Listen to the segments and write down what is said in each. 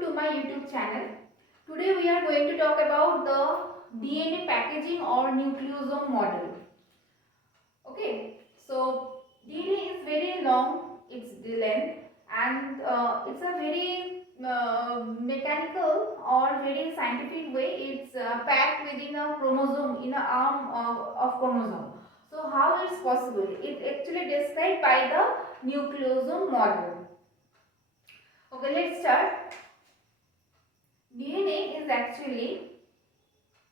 to my YouTube channel. Today we are going to talk about the DNA packaging or nucleosome model. Okay, so DNA is very long, it's the length, and it's a very mechanical or very scientific way. It's packed within a chromosome, in an arm of chromosome. So how it's possible? It's actually described by the nucleosome model. Okay, let's start. DNA is actually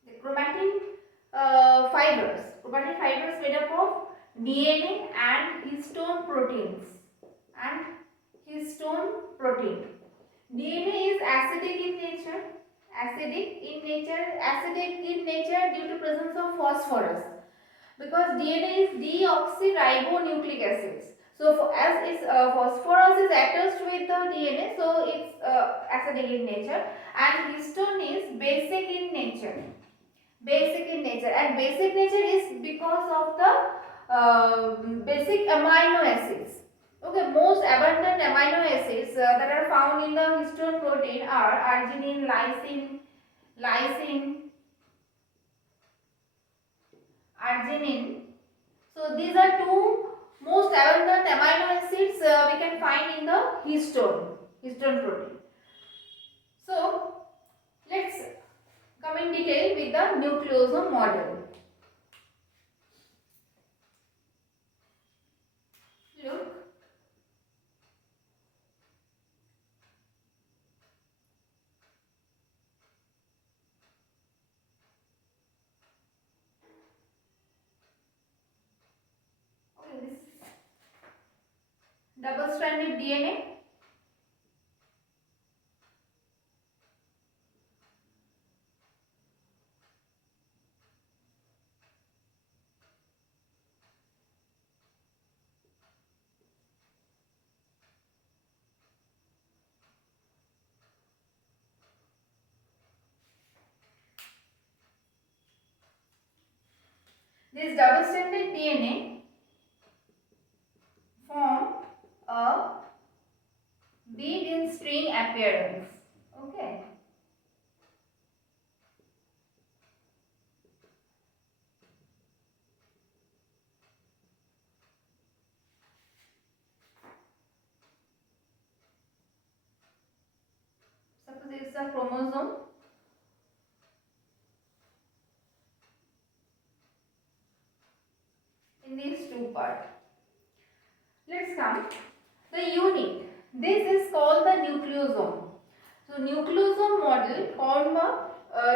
the chromatin fibers. Chromatin fibers made up of DNA and histone proteins. DNA is acidic in nature. Acidic in nature due to presence of phosphorus. Because DNA is deoxyribonucleic acids. So as its phosphorus is attached with the DNA, so it's acidic in nature, and histone is basic in nature. And basic nature is because of the basic amino acids. Okay, most abundant amino acids that are found in the histone protein are arginine, arginine. So these are two most abundant amino acids we can find in the histone protein. So let's come in detail with the nucleosome model. Look. Okay, this is double-stranded DNA. This double-stranded DNA form a bead in string appearance. Okay. Suppose it's a chromosome. In these two parts. Let's come. The unit. This is called the nucleosome. So nucleosome model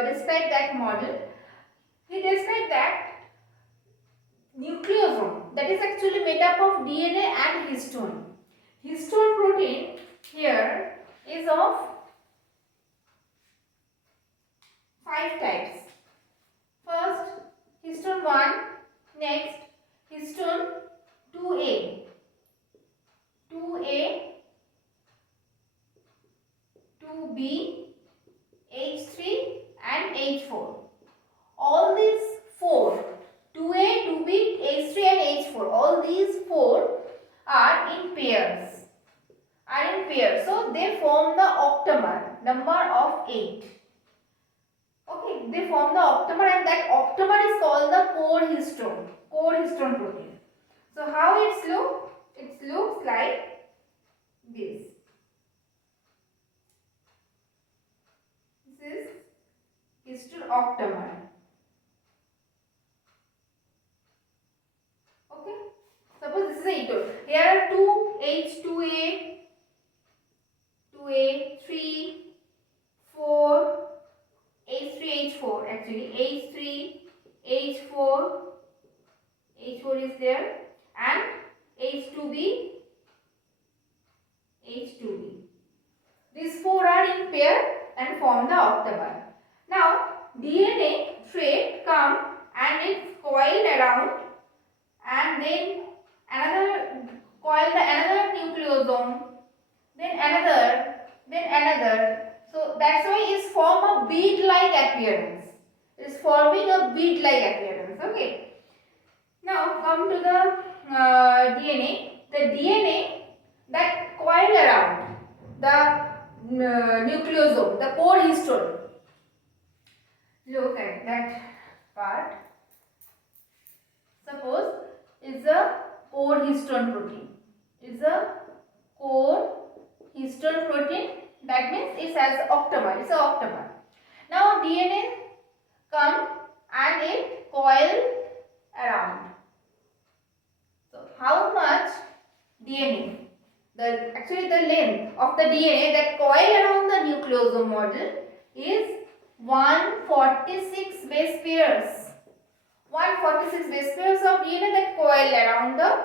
describe that model. He described that nucleosome that is actually made up of DNA and histone. Histone protein here is of 5 types. First, histone 1, next histone 2A, 2B, H3 and H4. All these 4, 2A, 2B, H3 and H4, all these 4 are in pairs. So they form the octamer, number of 8. Okay, they form the octamer, and that octamer is called the core histone protein. So how it looks? It looks like this. This is histone octamer. Okay. Suppose this is a ketone. Here are 2 H2A, 2A, 3, 4, H3, H4 actually, H3, H4 is there, and H2B. These 4 are in pair and form the octamer. Now DNA thread come and it's coiled around, and then another nucleosome, then another. So that's why it's form a bead-like appearance. It's forming a bead-like appearance. Okay. Now come to the DNA. The DNA that coil around the nucleosome, the core histone. Look at that part. Suppose is a core histone protein. Is a core histone protein. That means it has octamer. It's a octamer. Now DNA come and it coil around. So how much DNA? Actually the length of the DNA that coil around the nucleosome model is 146 base pairs. 146 base pairs of DNA that coil around the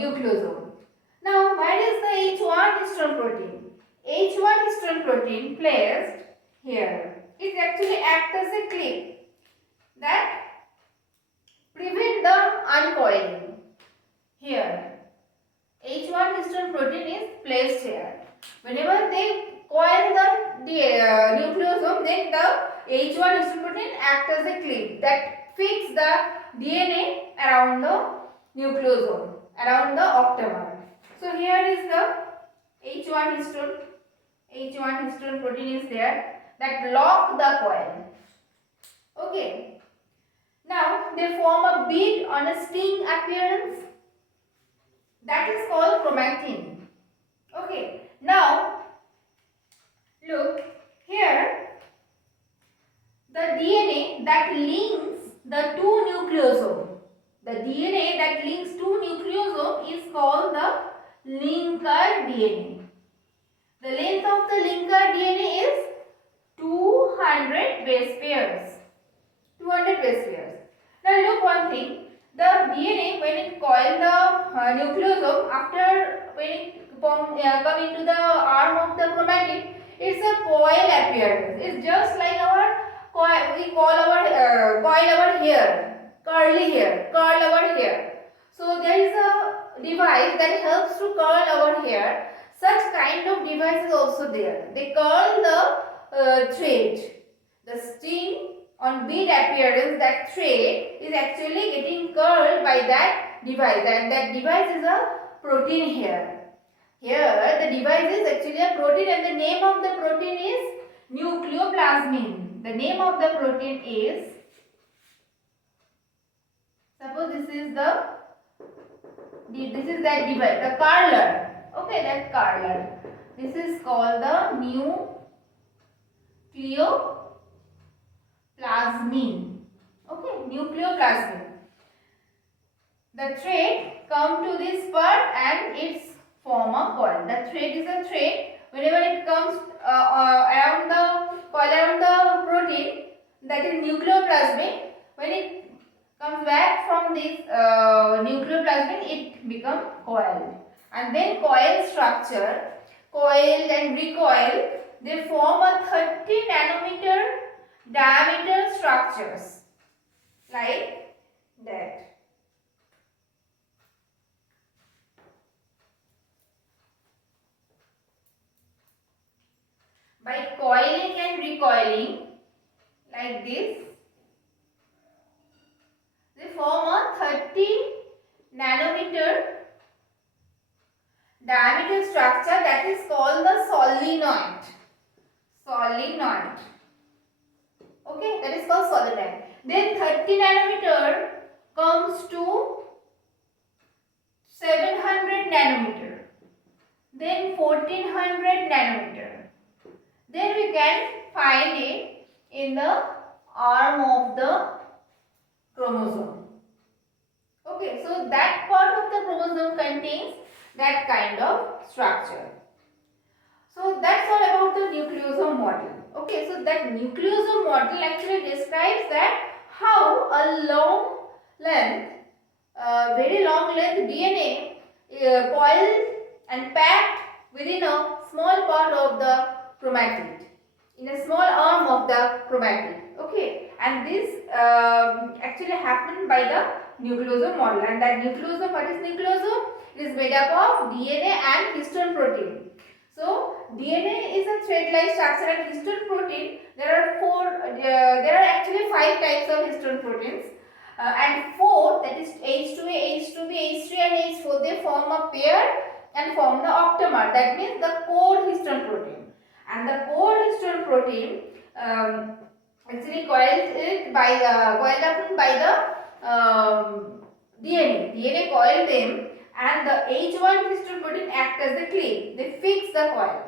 nucleosome. Now, where is the H1 histone protein? H1 histone protein placed here. It actually acts as a clip that prevent the uncoiling. Here, H1 histone protein is placed here. Whenever they coil the nucleosome, then the H1 histone protein acts as a clip that fix the DNA around the nucleosome, around the octamer. So here is the H1 histone protein is there that lock the coil. Okay. Now they form a bead on a sting appearance. That is called chromatin. Okay. Now look here. The DNA that links the two nucleosome. The DNA that links two nucleosome is called the linker DNA. The length of the linker DNA is 200 base pairs. 200 base pairs. Now look one thing. The DNA when it coil the nucleosome, after when it come into the arm of the chromatin, it's a coil appearance. It's just like our coil, we call our coil our hair, curly hair, curl our hair. So there is a device that helps to curl our hair. Such kind of device is also there. They curl the thread. The sting on bead appearance, that thread is actually getting curled by that device, and that device is a protein here. Here the device is actually a protein, and the name of the protein is nucleoplasmin. The name of the protein is, suppose this is that device, the curler. Okay, that curler. This is called the nucleoplasmin. Okay, nucleoplasmin. The thread come to this part and it's form a coil. The thread is a thread. Whenever it comes around the coil around the protein, that is nucleoplasmin, when it comes back from this nucleoplasmin, it becomes coil. And then coil structure, coiled and recoiled, they form a 30 nanometer diameter structures like that. By coiling and recoiling like this, they form a 30 nanometer diameter structure that is called the solenoid. Solenoid. Okay, that is called solenoid. Then 30 nanometer comes to 700 nanometer. Then 1400 nanometer. Then we can find it in the arm of the chromosome. Okay, so that part of the chromosome contains that kind of structure. So that's all about the nucleosome model. Okay, so that nucleosome model actually describes that how a long length, very long length DNA coiled and packed within a small part of the chromatid, in a small arm of the chromatid. Okay, and this actually happened by the nucleosome model. And that nucleosome, what is nucleosome? It is made up of DNA and histone protein. So DNA is a thread-like structure, and histone protein, there are actually 5 types of histone proteins, and 4, that is H2A, H2B, H3 and H4, they form a pair, and form the octamer. That means the core histone protein. And the core histone protein actually coiled up by the DNA. DNA coiled them, and the H1 histone protein act as the clip. They fix the coil.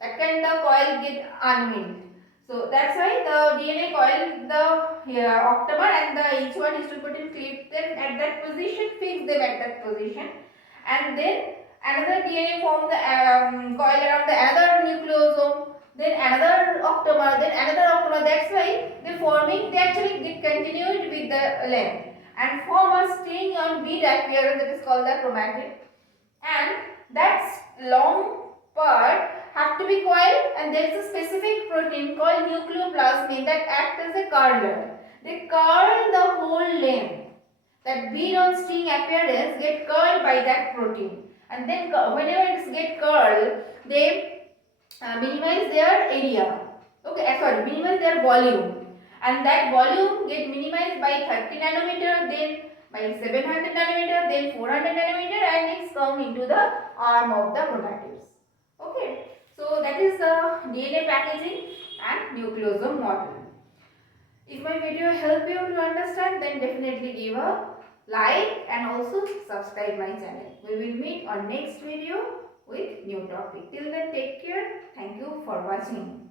That can the coil get unwind. So that's why the DNA coil the octamer, and the H1 histone protein clip them at that position, fix them at that position, and then another DNA form the coil around the other nucleosome, then another octamer, then another octamer. That's why they actually get continued with the length and form a string on bead appearance, that is called the chromatin, and that long part have to be coiled, and there is a specific protein called nucleoplasmin that acts as a curler. They curl the whole length. That bead on string appearance get curled by that protein, and then whenever it get curled, they minimize their area. Okay, sorry, minimize their volume, and that volume get minimized by 30 nanometer, then by 700 nanometer, then 400 nanometer, and it's come into the arm of the chromatids. Okay, so that is the DNA packaging and nucleosome model. If my video helped you to understand, then definitely give a like and also subscribe my channel. We will meet on next video with new topic. Till then, take care. Thank you for watching.